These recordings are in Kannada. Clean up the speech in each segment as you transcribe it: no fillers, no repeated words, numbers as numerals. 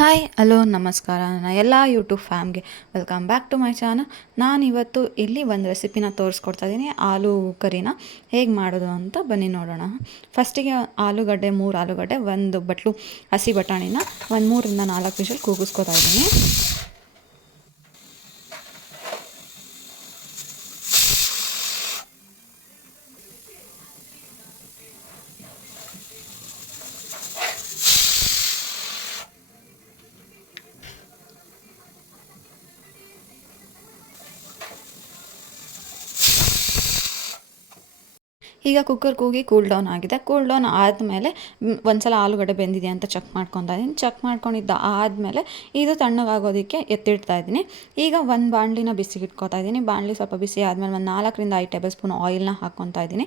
ಹಾಯ್ ಹಲೋ ನಮಸ್ಕಾರ ನನ್ನ ಎಲ್ಲ ಯೂಟ್ಯೂಬ್ ಫ್ಯಾಮ್ಗೆ welcome back to my channel. ನಾನಿವತ್ತು ಇಲ್ಲಿ ಒಂದು ರೆಸಿಪಿನ ತೋರಿಸ್ಕೊಡ್ತಾ ಇದ್ದೀನಿ, ಆಲೂ ಕರಿನ ಹೇಗೆ ಮಾಡೋದು ಅಂತ ಬನ್ನಿ ನೋಡೋಣ. ಫಸ್ಟಿಗೆ ಆಲೂಗಡ್ಡೆ 3 ಆಲೂಗಡ್ಡೆ, ಒಂದು ಬಟ್ಲು ಹಸಿ ಬಟಾಣಿನ ಒಂದು 3ರಿಂದ 4 ವಿಷಲ್ ಕೂಗಿಸ್ಕೊತಾ ಇದ್ದೀನಿ. ಈಗ ಕುಕ್ಕರ್ ಕೂಗಿ ಕೂಲ್ ಡೌನ್ ಆಗಿದೆ. ಕೂಲ್ ಡೌನ್ ಆದಮೇಲೆ ಒಂದ್ಸಲ ಆಲೂಗಡ್ಡೆ ಬೆಂದಿದೆ ಅಂತ ಚೆಕ್ ಮಾಡ್ಕೊತಾ ಇದ್ದೀನಿ. ಚೆಕ್ ಮಾಡ್ಕೊಂಡಿದ್ದ ಆದಮೇಲೆ ಇದು ತಣ್ಣಗಾಗೋದಕ್ಕೆ ಎತ್ತಿಡ್ತಾ ಇದ್ದೀನಿ. ಈಗ ಒಂದು ಬಾಣಲಿನ ಬಿಸಿಗೆ ಇಟ್ಕೊತಾ ಇದ್ದೀನಿ. ಬಾಣಲಿ ಸ್ವಲ್ಪ ಬಿಸಿ ಆದಮೇಲೆ ಒಂದು 4ರಿಂದ 5 ಟೇಬಲ್ ಸ್ಪೂನ್ ಆಯಿಲ್ನ ಹಾಕ್ಕೊತಾ ಇದ್ದೀನಿ.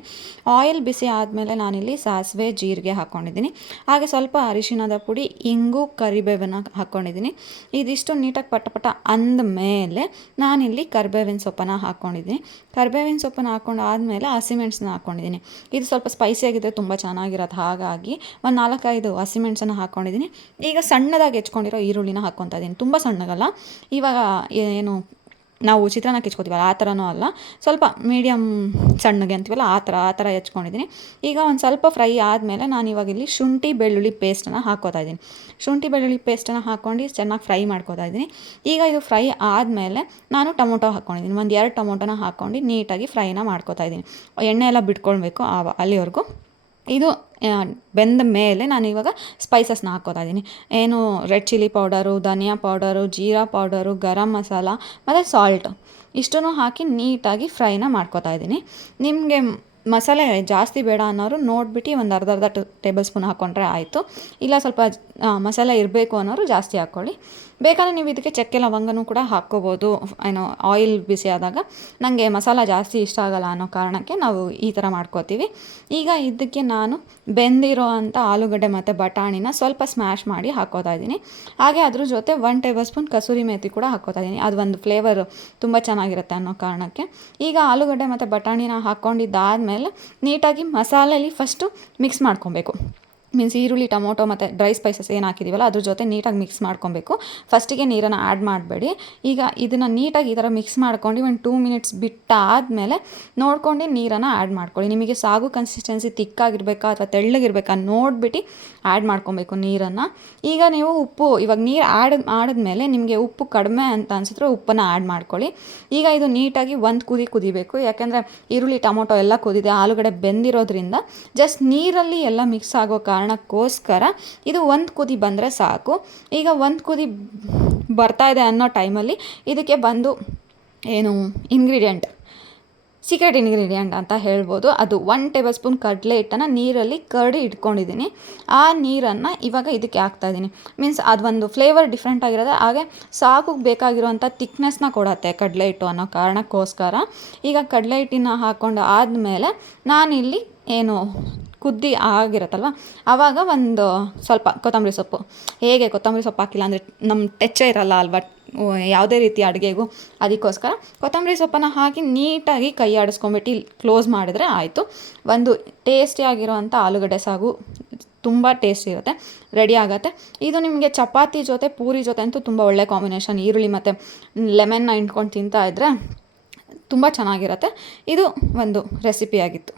ಆಯಿಲ್ ಬಿಸಿ ಆದಮೇಲೆ ನಾನಿಲ್ಲಿ ಸಾಸಿವೆ, ಜೀರಿಗೆ ಹಾಕ್ಕೊಂಡಿದ್ದೀನಿ. ಹಾಗೆ ಸ್ವಲ್ಪ ಅರಿಶಿಣದ ಪುಡಿ, ಇಂಗು, ಕರಿಬೇವನ್ನು ಹಾಕ್ಕೊಂಡಿದ್ದೀನಿ. ಇದಿಷ್ಟು ನೀಟಾಗಿ ಪಟ ಅಂದಮೇಲೆ ನಾನಿಲ್ಲಿ ಕರಿಬೇವಿನ ಸೊಪ್ಪನ್ನು ಹಾಕ್ಕೊಂಡಿದ್ದೀನಿ. ಕರಿಬೇವಿನ ಸೊಪ್ಪನ್ನು ಹಾಕ್ಕೊಂಡು ಆದಮೇಲೆ ಹಸಿಮೆಣಸನ್ನ ಹಾಕ್ಕೊಂಡಿದ್ದೀನಿ. ಇದು ಸ್ವಲ್ಪ ಸ್ಪೈಸಿಯಾಗಿದ್ದರೆ ತುಂಬ ಚೆನ್ನಾಗಿರುತ್ತೆ, ಹಾಗಾಗಿ ಒಂದು 4-5 ಹಸಿಮೆಣಸನ್ನು ಹಾಕ್ಕೊಂಡಿದ್ದೀನಿ. ಈಗ ಸಣ್ಣದಾಗಿ ಹೆಚ್ಕೊಂಡಿರೋ ಈರುಳ್ಳಿನ ಹಾಕ್ಕೊತಾ ಇದ್ದೀನಿ. ತುಂಬ ಸಣ್ಣಗಲ್ಲ, ಇವಾಗ ಏನು ನಾವು ಚಿತ್ರಾನ್ನಕ್ಕೆ ಹೆಚ್ಕೊತೀವಲ್ಲ ಆ ಥರನೂ ಅಲ್ಲ, ಸ್ವಲ್ಪ ಮೀಡಿಯಮ್ ಸಣ್ಣಗೆ ಅಂತೀವಲ್ಲ ಆ ಥರ ಹೆಚ್ಕೊಂಡಿದ್ದೀನಿ. ಈಗ ಒಂದು ಸ್ವಲ್ಪ ಫ್ರೈ ಆದಮೇಲೆ ನಾನು ಇವಾಗ ಇಲ್ಲಿ ಶುಂಠಿ ಬೆಳ್ಳುಳ್ಳಿ ಪೇಸ್ಟನ್ನು ಹಾಕ್ಕೋತಾ ಇದ್ದೀನಿ. ಶುಂಠಿ ಬೆಳ್ಳುಳ್ಳಿ ಪೇಸ್ಟನ್ನು ಹಾಕ್ಕೊಂಡು ಚೆನ್ನಾಗಿ ಫ್ರೈ ಮಾಡ್ಕೋತಾ ಇದ್ದೀನಿ. ಈಗ ಇದು ಫ್ರೈ ಆದಮೇಲೆ ನಾನು ಟೊಮೊಟೊ ಹಾಕ್ಕೊಂಡಿದ್ದೀನಿ. ಒಂದು 2 ಟೊಮೊಟೊನ ಹಾಕ್ಕೊಂಡು ನೀಟಾಗಿ ಫ್ರೈನ ಮಾಡ್ಕೋತಾ ಇದ್ದೀನಿ. ಎಣ್ಣೆ ಎಲ್ಲ ಬಿಟ್ಕೊಳ್ಬೇಕು ಅಲ್ಲಿವರೆಗೂ. ಇದು ಬೆಂದ ಮೇಲೆ ನಾನು ಇವಾಗ ಸ್ಪೈಸಸ್ನ ಹಾಕ್ಕೋತಾ ಇದ್ದೀನಿ. ಏನು ರೆಡ್ ಚಿಲ್ಲಿ ಪೌಡರು, ಧನಿಯಾ ಪೌಡರು, ಜೀರಾ ಪೌಡರು, ಗರಂ ಮಸಾಲ ಮತ್ತು ಸಾಲ್ಟ್ ಇಷ್ಟನ್ನು ಹಾಕಿ ನೀಟಾಗಿ ಫ್ರೈನ ಮಾಡ್ಕೋತಾ ಇದ್ದೀನಿ. ನಿಮಗೆ ಮಸಾಲೆ ಜಾಸ್ತಿ ಬೇಡ ಅನ್ನೋರು ನೋಡಿಬಿಟ್ಟು ಒಂದು ಅರ್ಧ ಟೇಬಲ್ ಸ್ಪೂನ್ ಹಾಕ್ಕೊಂಡ್ರೆ ಆಯಿತು. ಇಲ್ಲ ಸ್ವಲ್ಪ ಮಸಾಲೆ ಇರಬೇಕು ಅನ್ನೋರು ಜಾಸ್ತಿ ಹಾಕ್ಕೊಳ್ಳಿ. ಬೇಕಾದರೆ ನೀವು ಇದಕ್ಕೆ ಚಕ್ಕೆ ಲವಂಗನೂ ಕೂಡ ಹಾಕ್ಕೋಬೋದು. ಏನು ಆಯಿಲ್ ಬಿಸಿ ಆದಾಗ ನನಗೆ ಮಸಾಲ ಜಾಸ್ತಿ ಇಷ್ಟ ಆಗಲ್ಲ ಅನ್ನೋ ಕಾರಣಕ್ಕೆ ನಾವು ಈ ಥರ ಮಾಡ್ಕೋತೀವಿ. ಈಗ ಇದಕ್ಕೆ ನಾನು ಬೆಂದಿರೋ ಅಂಥ ಆಲೂಗಡ್ಡೆ ಮತ್ತು ಬಟಾಣಿನ ಸ್ವಲ್ಪ ಸ್ಮ್ಯಾಶ್ ಮಾಡಿ ಹಾಕ್ಕೋತಾ ಇದ್ದೀನಿ. ಹಾಗೆ ಅದ್ರ ಜೊತೆ 1 ಟೇಬಲ್ ಸ್ಪೂನ್ ಕಸೂರಿ ಮೇಥಿ ಕೂಡ ಹಾಕ್ಕೋತಾ ಇದ್ದೀನಿ. ಅದು ಒಂದು ಫ್ಲೇವರ್ ತುಂಬ ಚೆನ್ನಾಗಿರುತ್ತೆ ಅನ್ನೋ ಕಾರಣಕ್ಕೆ. ಈಗ ಆಲೂಗಡ್ಡೆ ಮತ್ತು ಬಟಾಣಿನ ಹಾಕ್ಕೊಂಡಿದ್ದಾದಮೇಲೆ ನೀಟಾಗಿ ಮಸಾಲೆಯಲ್ಲಿ ಫಸ್ಟು ಮಿಕ್ಸ್ ಮಾಡ್ಕೊಬೇಕು. ಮೀನ್ಸ್ ಈರುಳ್ಳಿ, ಟೊಮೊಟೊ ಮತ್ತು ಡ್ರೈ ಸ್ಪೈಸಸ್ ಏನು ಹಾಕಿದ್ದೀವಲ್ಲ ಅದ್ರ ಜೊತೆ ನೀಟಾಗಿ ಮಿಕ್ಸ್ ಮಾಡ್ಕೊಬೇಕು. ಫಸ್ಟಿಗೆ ನೀರನ್ನು ಆ್ಯಡ್ ಮಾಡಬೇಡಿ. ಈಗ ಇದನ್ನು ನೀಟಾಗಿ ಈ ಥರ ಮಿಕ್ಸ್ ಮಾಡ್ಕೊಂಡು ಒಂದು 2 ಮಿನಿಟ್ಸ್ ಬಿಟ್ಟಾದಮೇಲೆ ನೋಡ್ಕೊಂಡು ನೀರನ್ನು ಆ್ಯಡ್ ಮಾಡ್ಕೊಳ್ಳಿ. ನಿಮಗೆ ಸಾಗು ಕನ್ಸಿಸ್ಟೆನ್ಸಿ ತಿಕ್ಕಾಗಿರ್ಬೇಕಾ ಅಥವಾ ತೆಳ್ಳಗಿರ್ಬೇಕಾ ನೋಡಿಬಿಟ್ಟು ಆ್ಯಡ್ ಮಾಡ್ಕೊಬೇಕು ನೀರನ್ನು. ಈಗ ನೀವು ಉಪ್ಪು ಇವಾಗ ನೀರು ಆಡಿದ್ಮೇಲೆ ನಿಮಗೆ ಉಪ್ಪು ಕಡಿಮೆ ಅಂತ ಅನಿಸಿದ್ರೆ ಉಪ್ಪನ್ನು ಆ್ಯಡ್ ಮಾಡ್ಕೊಳ್ಳಿ. ಈಗ ಇದು ನೀಟಾಗಿ ಒಂದು ಕುದಿಬೇಕು. ಯಾಕೆಂದರೆ ಈರುಳ್ಳಿ, ಟೊಮೊಟೊ ಎಲ್ಲ ಕುದಿದೆ, ಆಲೂಗಡ್ಡೆ ಬೆಂದಿರೋದ್ರಿಂದ ಜಸ್ಟ್ ನೀರಲ್ಲಿ ಎಲ್ಲ ಮಿಕ್ಸ್ ಆಗೋ ಕಾರಣಕ್ಕೋಸ್ಕರ ಇದು ಒಂದು ಕುದಿ ಬಂದರೆ ಸಾಕು. ಈಗ ಒಂದು ಕುದಿ ಬರ್ತಾ ಇದೆ ಅನ್ನೋ ಟೈಮಲ್ಲಿ ಇದಕ್ಕೆ ಬಂದು ಏನು ಸೀಕ್ರೆಟ್ ಇಂಗ್ರೀಡಿಯೆಂಟ್ ಅಂತ ಹೇಳ್ಬೋದು, ಅದು 1 ಟೇಬಲ್ ಸ್ಪೂನ್ ಕಡಲೆ ಹಿಟ್ಟನ್ನು ನೀರಲ್ಲಿ ಕರಡಿ ಇಟ್ಕೊಂಡಿದ್ದೀನಿ. ಆ ನೀರನ್ನು ಇವಾಗ ಇದಕ್ಕೆ ಹಾಕ್ತಾಯಿದ್ದೀನಿ. ಮೀನ್ಸ್ ಅದೊಂದು ಫ್ಲೇವರ್ ಡಿಫ್ರೆಂಟ್ ಆಗಿರೋದು, ಹಾಗೆ ಸಾಗುಗೆ ಬೇಕಾಗಿರುವಂಥ ತಿಕ್ನೆಸ್ನ ಕೊಡುತ್ತೆ ಕಡಲೆ ಹಿಟ್ಟು ಅನ್ನೋ ಕಾರಣಕ್ಕೋಸ್ಕರ. ಈಗ ಕಡಲೆ ಹಿಟ್ಟಿನ ಹಾಕ್ಕೊಂಡು ಆದಮೇಲೆ ನಾನಿಲ್ಲಿ ಏನು ಕುದ್ದಿ ಆಗಿರುತ್ತಲ್ವ ಆವಾಗ ಒಂದು ಸ್ವಲ್ಪ ಕೊತ್ತಂಬರಿ ಸೊಪ್ಪು, ಹೇಗೆ ಕೊತ್ತಂಬರಿ ಸೊಪ್ಪು ಹಾಕಿಲ್ಲ ಅಂದರೆ ನಮ್ಮ ಟೆಚ್ಚೇ ಇರಲ್ಲ ಅಲ್ವ ಯಾವುದೇ ರೀತಿ ಅಡುಗೆಗೂ, ಅದಕ್ಕೋಸ್ಕರ ಕೊತ್ತಂಬರಿ ಸೊಪ್ಪನ್ನು ಹಾಕಿ ನೀಟಾಗಿ ಕೈ ಆಡಿಸ್ಕೊಂಬಿಟ್ಟು ಕ್ಲೋಸ್ ಮಾಡಿದ್ರೆ ಆಯಿತು. ಒಂದು ಟೇಸ್ಟಿಯಾಗಿರೋವಂಥ ಆಲೂಗಡ್ಡೆ ಸಾಗು ತುಂಬ ಟೇಸ್ಟಿ ಇರುತ್ತೆ, ರೆಡಿ ಆಗುತ್ತೆ. ಇದು ನಿಮಗೆ ಚಪಾತಿ ಜೊತೆ, ಪೂರಿ ಜೊತೆ ಅಂತೂ ತುಂಬ ಒಳ್ಳೆ ಕಾಂಬಿನೇಷನ್. ಈರುಳ್ಳಿ ಮತ್ತು ಲೆಮನ್ನ ಹಿಂಡ್ಕೊಂಡು ತಿಂತಾ ಇದ್ದರೆ ತುಂಬ ಚೆನ್ನಾಗಿರುತ್ತೆ. ಇದು ಒಂದು ರೆಸಿಪಿಯಾಗಿತ್ತು.